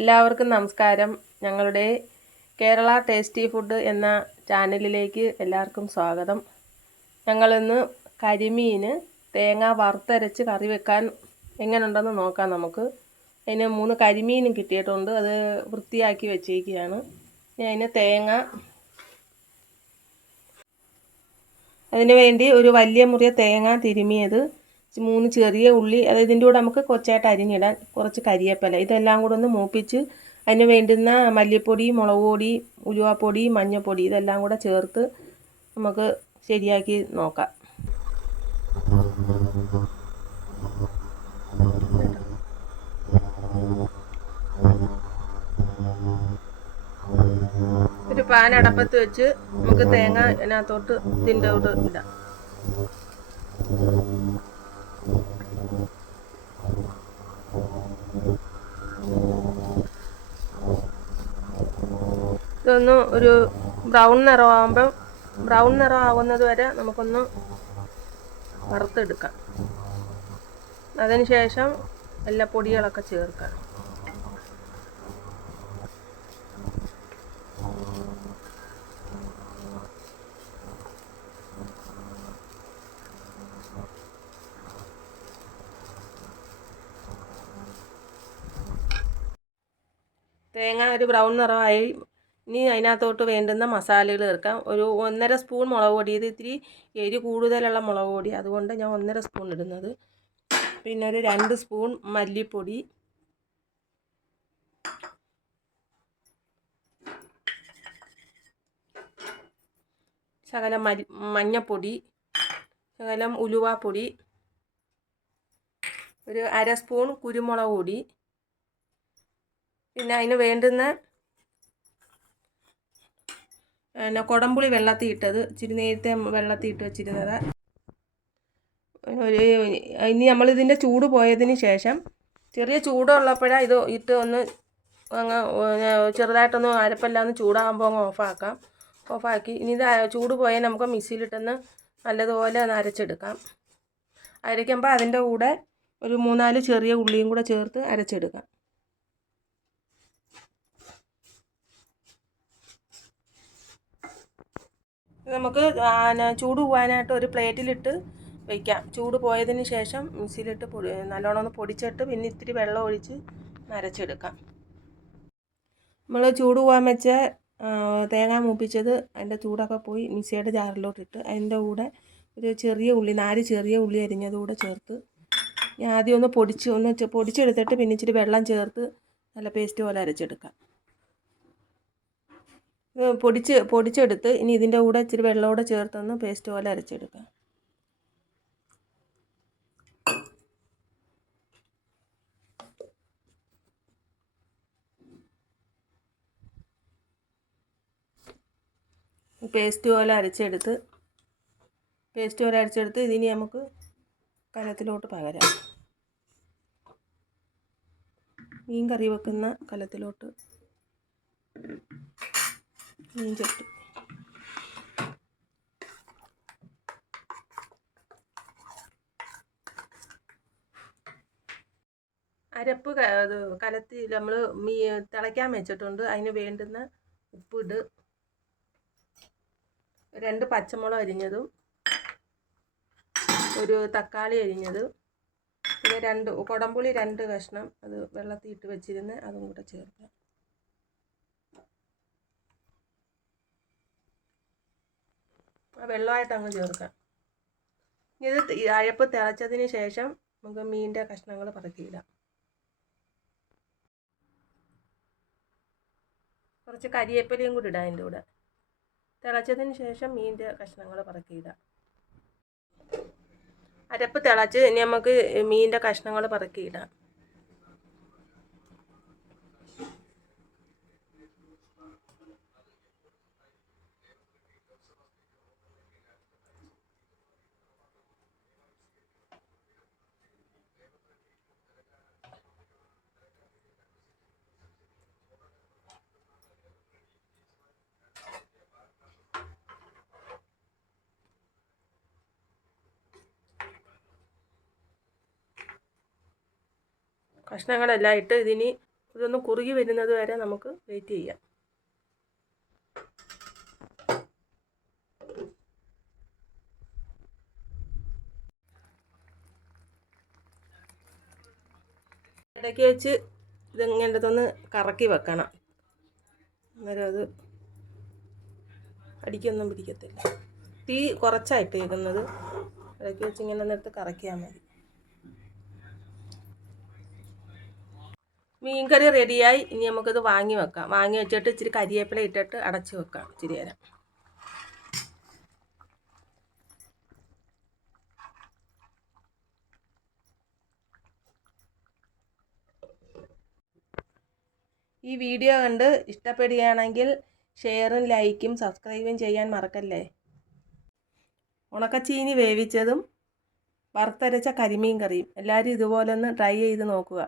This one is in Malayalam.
എല്ലാവർക്കും നമസ്കാരം. ഞങ്ങളുടെ കേരള ടേസ്റ്റി ഫുഡ് എന്ന ചാനലിലേക്ക് എല്ലാവർക്കും സ്വാഗതം. ഞങ്ങളിന്ന് കരിമീൻ തേങ്ങ വറുത്തരച്ച് കറി വെക്കാൻ എങ്ങനെയുണ്ടെന്ന് നോക്കാം. നമുക്ക് അതിന് 3 കരിമീനും കിട്ടിയിട്ടുണ്ട്. അത് വൃത്തിയാക്കി വെച്ചേക്കുകയാണ്. അതിന് വേണ്ടി ഒരു വലിയ മുറിയ തേങ്ങ തിരുമിയത്, 3 ചെറിയ ഉള്ളി, അത് ഇതിൻ്റെ കൂടെ നമുക്ക് കൊച്ചായിട്ട് അരിഞ്ഞിടാൻ, കുറച്ച് കരിയേപ്പില, ഇതെല്ലാം കൂടെ ഒന്ന് മൂപ്പിച്ച് അതിന് വേണ്ടുന്ന മല്ലിപ്പൊടി, മുളക് പൊടി, ഉലുവാപ്പൊടി, മഞ്ഞൾപ്പൊടി ഇതെല്ലാം കൂടെ ചേർത്ത് നമുക്ക് ശരിയാക്കി നോക്കാം. ഒരു പാൻ അടപ്പത്ത് വെച്ച് നമുക്ക് തേങ്ങ അതിനകത്തോട്ട് ഇതിൻ്റെ കൂടെ ഇടാം. ഇതൊന്ന് ഒരു ബ്രൗൺ നിറമാകുന്നത് വരെ നമുക്കൊന്ന് വറുത്തെടുക്കാം. അതിന് ശേഷം എല്ലാ പൊടികളൊക്കെ ചേർക്കാം. തേങ്ങ ഒരു ബ്രൗൺ നിറമായി. ഇനി അതിനകത്തോട്ട് വേണ്ടുന്ന മസാലകൾ ചേർക്കാം. ഒരു 1.5 സ്പൂൺ മുളക് പൊടി, ഇത് ഇത്തിരി എരി കൂടുതലുള്ള മുളക് പൊടി, അതുകൊണ്ട് ഞാൻ 1.5 സ്പൂൺ ഇടുന്നത്. പിന്നെ ഒരു 2 സ്പൂൺ മല്ലിപ്പൊടി, ശകലം മഞ്ഞൾപ്പൊടി, ശകലം ഉലുവാപ്പൊടി, ഒരു 1/2 സ്പൂൺ കുരുമുളക് പൊടി, പിന്നെ അതിന് വേണ്ടുന്ന കുടംപുളി വെള്ളത്തിൽ ഇട്ടത്, ഇച്ചിരി നേരത്തെ വെള്ളത്തിൽ ഇട്ട് വെച്ചിരുന്നത്. ഇനി നമ്മളിതിൻ്റെ ചൂട് പോയതിന് ശേഷം, ചെറിയ ചൂടുള്ളപ്പോഴാണ് ഇത് ഇട്ട് ഒന്ന് ചെറുതായിട്ടൊന്ന് അരപ്പെല്ലാം ഒന്ന് ചൂടാകുമ്പോൾ അങ്ങ് ഓഫാക്കി ഇനി ഇത് ചൂട് പോയാൽ നമുക്ക് മിക്സിയിലിട്ടൊന്ന് നല്ലതുപോലെ ഒന്ന് അരച്ചെടുക്കാം. അരയ്ക്കുമ്പോൾ അതിൻ്റെ കൂടെ ഒരു 3-4 ചെറിയ ഉള്ളിയും കൂടെ ചേർത്ത് അരച്ചെടുക്കാം. നമുക്ക് ചൂട് പോകാനായിട്ട് ഒരു പ്ലേറ്റിലിട്ട് വയ്ക്കാം. ചൂട് പോയതിന് ശേഷം മിക്സിയിലിട്ട് നല്ലോണം ഒന്ന് പൊടിച്ചിട്ട് പിന്നെ ഇത്തിരി വെള്ളം ഒഴിച്ച് അരച്ചെടുക്കാം. നമ്മൾ ചൂട് പോകാൻ വെച്ച തേങ്ങ മൂപ്പിച്ചത് അതിൻ്റെ ചൂടൊക്കെ പോയി മിക്സിയുടെ ജാറിലോട്ടിട്ട് അതിൻ്റെ കൂടെ ഒരു ചെറിയ ഉള്ളി, 4 ചെറിയ ഉള്ളി അരിഞ്ഞതുകൂടെ ചേർത്ത് ആദ്യം ഒന്ന് പൊടിച്ചെടുത്തിട്ട് പിന്നെ ഇച്ചിരി വെള്ളം ചേർത്ത് നല്ല പേസ്റ്റ് പോലെ അരച്ചെടുക്കാം. പൊടിച്ചെടുത്ത് ഇനി ഇതിൻ്റെ കൂടെ ഇച്ചിരി വെള്ളമൂടെ ചേർത്തൊന്ന് പേസ്റ്റ് പോലെ അരച്ചെടുക്കാം. പേസ്റ്റ് പോലെ അരച്ചെടുത്ത് ഇതിനി നമുക്ക് കലത്തിലോട്ട് പകരാം. മീൻ കറി വെക്കുന്ന കലത്തിലോട്ട് മീൻ ചട്ടി. അരപ്പ് കലത്തിൽ നമ്മൾ തിളയ്ക്കാൻ വെച്ചിട്ടുണ്ട്. അതിന് വേണ്ടുന്ന ഉപ്പിട്, 2 പച്ചമുളക് അരിഞ്ഞതും, ഒരു തക്കാളി അരിഞ്ഞത്, പിന്നെ കുടംപുളി 2 കഷ്ണം, അത് വെള്ളത്തിൽ ഇട്ട് വെച്ചിരുന്ന് അതും കൂടെ ചേർക്കാം. വെള്ളമായിട്ട് അങ്ങ് ചേർക്കാം. ഇത് അരപ്പ് തിളച്ചതിന് ശേഷം നമുക്ക് മീനിൻ്റെ കഷ്ണങ്ങൾ പറക്കിയിടാം. കുറച്ച് കരിയേപ്പിലയും കൂടി ഇടാം അതിൻ്റെ കൂടെ. തിളച്ചതിന് ശേഷം മീനിൻ്റെ കഷ്ണങ്ങൾ പറക്കിയിടാം. അരപ്പ് തിളച്ച് ഇനി നമുക്ക് മീനിൻ്റെ കഷ്ണങ്ങൾ പറക്കിയിടാം. കഷ്ണങ്ങളെല്ലാം ഇട്ട് ഇതിനി ഇതൊന്ന് കുറുകി വരുന്നത് വരെ നമുക്ക് വെയിറ്റ് ചെയ്യാം. ഇടയ്ക്ക് വെച്ച് ഇതിങ്ങനത്തൊന്ന് കറക്കി വെക്കണം. അന്നേരം അത് അടിക്കൊന്നും പിടിക്കത്തില്ല. തീ കുറച്ചായിട്ട് ഇടുന്നത്. ഇടയ്ക്ക് വെച്ച് ഇങ്ങനെ ഒന്നെടുത്ത് കറക്കിയാൽ മതി. മീൻകറി റെഡിയായി. ഇനി നമുക്കത് വാങ്ങി വെക്കാം. വാങ്ങി വെച്ചിട്ട് ഇച്ചിരി കരിവേപ്പില ഇട്ടിട്ട് അടച്ച് വെക്കാം ഇച്ചിരി നേരം. ഈ വീഡിയോ കണ്ട് ഇഷ്ടപ്പെടുകയാണെങ്കിൽ ഷെയറും ലൈക്കും സബ്സ്ക്രൈബും ചെയ്യാൻ മറക്കല്ലേ. ഉണക്കച്ചീനി വേവിച്ചതും വറുത്തരച്ച കരിമീൻ കറിയും എല്ലാവരും ഇതുപോലെ ഒന്ന് ട്രൈ ചെയ്ത് നോക്കുക.